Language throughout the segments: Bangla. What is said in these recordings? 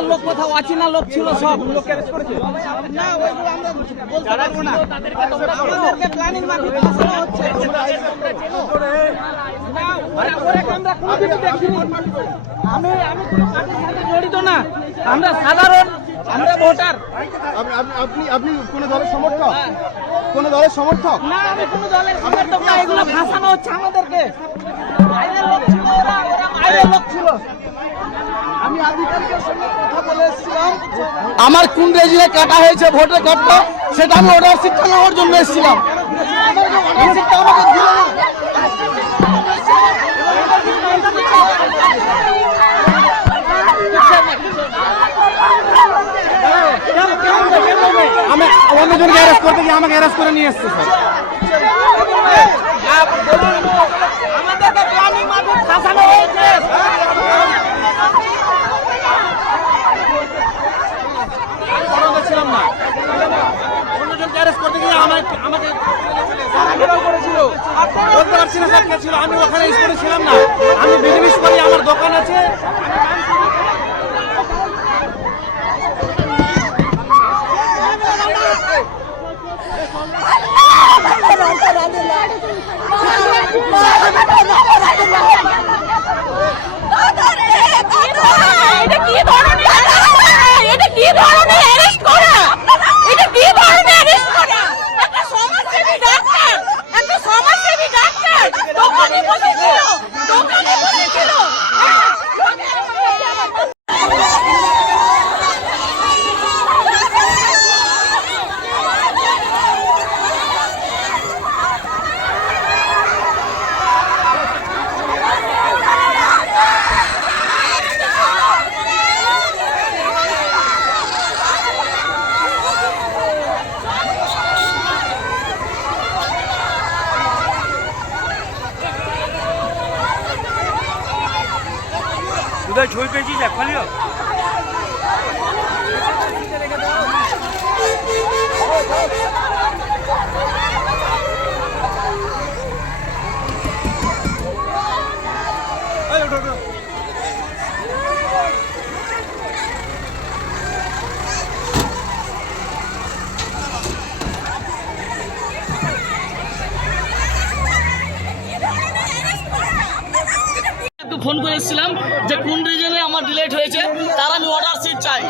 বাইরের লোক, কোথাও অচেনা লোক ছিল সব। না, ওইগুলো আমরা বলতে পারবো না। আমাদেরকে প্ল্যানিং মাফিক ফাঁসানো হচ্ছে। না, ওরা আমরা কোনোদিনই দেখিনি। আমি কোনো পার্টির সাথে জড়িত না, আমরা সাধারণ, আমরা ভোটার। আপনি কোন দলের সমর্থক? কোন দলের সমর্থক? না, আমি কোনো দলের সমর্থক না। এগুলো ফাঁসানো হচ্ছে আমাদেরকে। বাইরের লোক ছিল, ওরা বাইরের লোক ছিল। আমি আধিকারিকের সঙ্গে কথা বলে এসেছিলাম, আমার কোন রেজিলে কাটা হয়েছে ভোটের কার্ডটা, সেটা আমি অর্ডার শিক্ষা নেওয়ার জন্য এসেছিলাম। আমার যে অর্ডার শিটটা আমাকে দিল না। আমি অন্যজনকে অ্যারেস্ট করতে গিয়ে আমাকে অ্যারেস্ট করে নিয়ে এসছে স্যার। আমাদেরকে প্ল্যানিং মাফিক ফাঁসানো হয়েছে। ছিলাম না, অন্যজনকে অ্যারেস্ট করতে গিয়ে আমাকে করেছিল, বলতে পারছি না স্যার কে ছিল। আমি ওখানে স্কুলে ছিলাম না, আমি বিজনেস করি, আমার দোকান আছে। উদয় ছবি পেয়েছিস এখনও? ফোন করে এসেছিলাম যে কোন রিজনে আমার ডিলেট হয়েছে, তার আমি অর্ডার শিট চাই।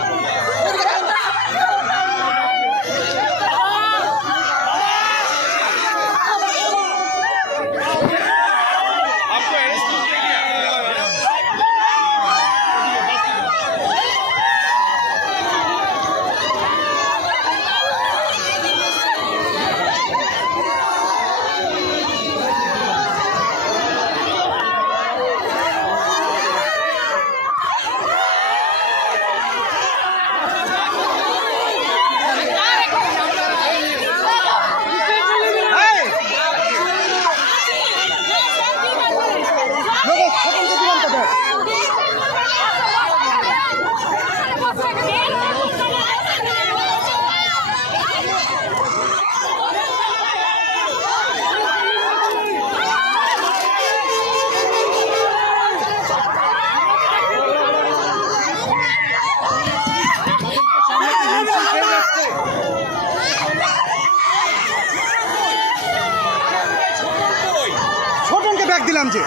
ছোটনকে ব্যাগ দিলাম যে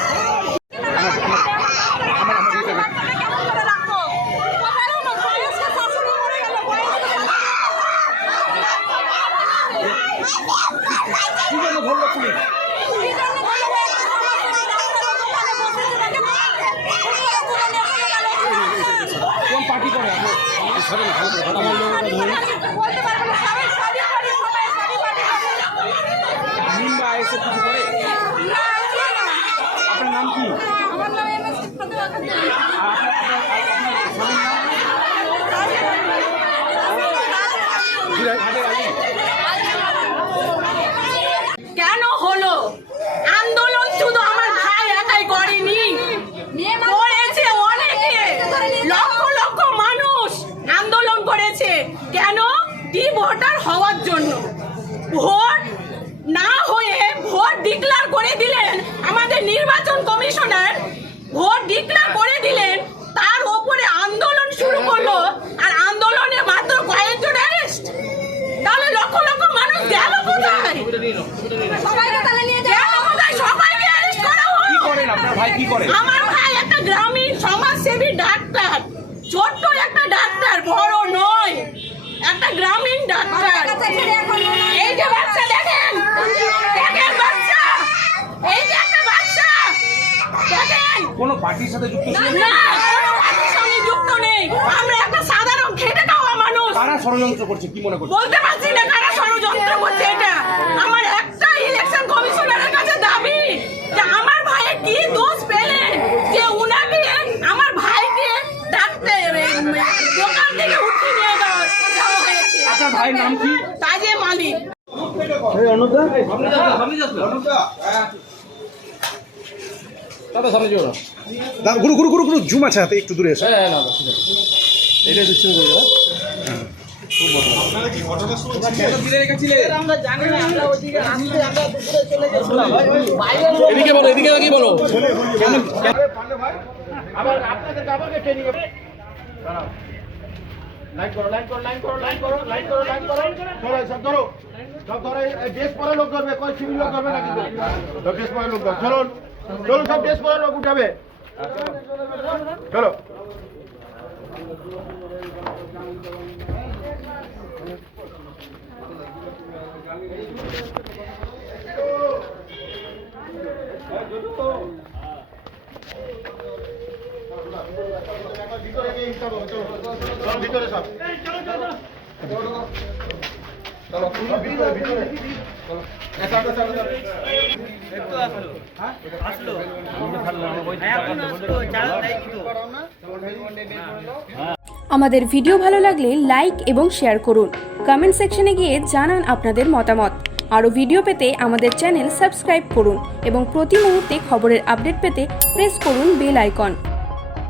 কোন পার্টি করে নিম্বা এসে কিছু করে? আপনার নাম কি? কেন হলো আন্দোলন? শুধু আমার ভাই একাই করেনি, করেছে অনেকে, লক্ষ লক্ষ মানুষ আন্দোলন করেছে। কেন? ডি ভোটার হওয়ার জন্য। ভোট না হয়ে ভোট ডিক্লেয়ার করে দিলেন আমাদের নির্বাচন কমিশনার, ভোট ডিক্লেয়ার করে দিলেন, তার উপরে আন্দোলন শুরু করলো করে? আমার ভাই একটা গ্রামীণ সমাজসেবী ডাক্তার, ছোট্ট একটা ডাক্তার, বড় নয়, একটা গ্রামীণ ডাক্তার। এই যে বাচ্চা দেখেন, দেখেন বাচ্চা, এই যে একটা বাচ্চা দেখেন। কোনো পার্টির সাথে যুক্ত ছিলেন? না, কোনো পার্টির সঙ্গে যুক্ত নেই। আমরা একটা সাধারণ খেটে খাওয়া মানুষ। কারা ষড়যন্ত্র করছে কি মনে করছে? বলতে পারছি না কারা ষড়যন্ত্র করছে এটা। আমার একটা ইলেকশন কমিশনারের কাছে দাবি যে আমার ভাইয়ের কি দোষ পেলেন যে উনাকে আমার ভাইকে ডাক্তার দোকান থেকে উঠিয়ে নিয়ে যাওয়া হয়েছে। আপনার ভাইয়ের নাম কি? তাজে মালিক। দাদা সামনে যাও না। গুরু গুরু গুরু গুরু জুম আছে হাতে, একটু দূরে এসে। হ্যাঁ না ঠিক আছে। এটাই তো শুরু করবো। এদিকে বলো, এদিকে কি বলো? আবার আপনাদের আবারকে ট্রেনিং লাইন করো, লাইন করো, লাইন করো, লাইন করো, লাইন করো, লাইন করো, ধরো সব ধরো, সব ধরো। ড্রেস পরে লোক ধরবে, কোন সিভিল লোক ধরবে না কিন্তু। সব ড্রেস পরে লোক ধরো, চলুন চলুন, সব ড্রেস পরে লোক উঠাবে, চলো। ভিতরে গিয়ে হিসাব হবে, চলো চলো ভিতরে সব চলো, ভিতরে ভিতরে চলো। আমাদের ভিডিও ভালো লাগলে লাইক এবং শেয়ার করুন। কমেন্ট সেকশনে গিয়ে জানান আপনাদের মতামত। আরও ভিডিও পেতে আমাদের চ্যানেল সাবস্ক্রাইব করুন এবং প্রতি মুহূর্তে খবরের আপডেট পেতে প্রেস করুন বেল আইকন।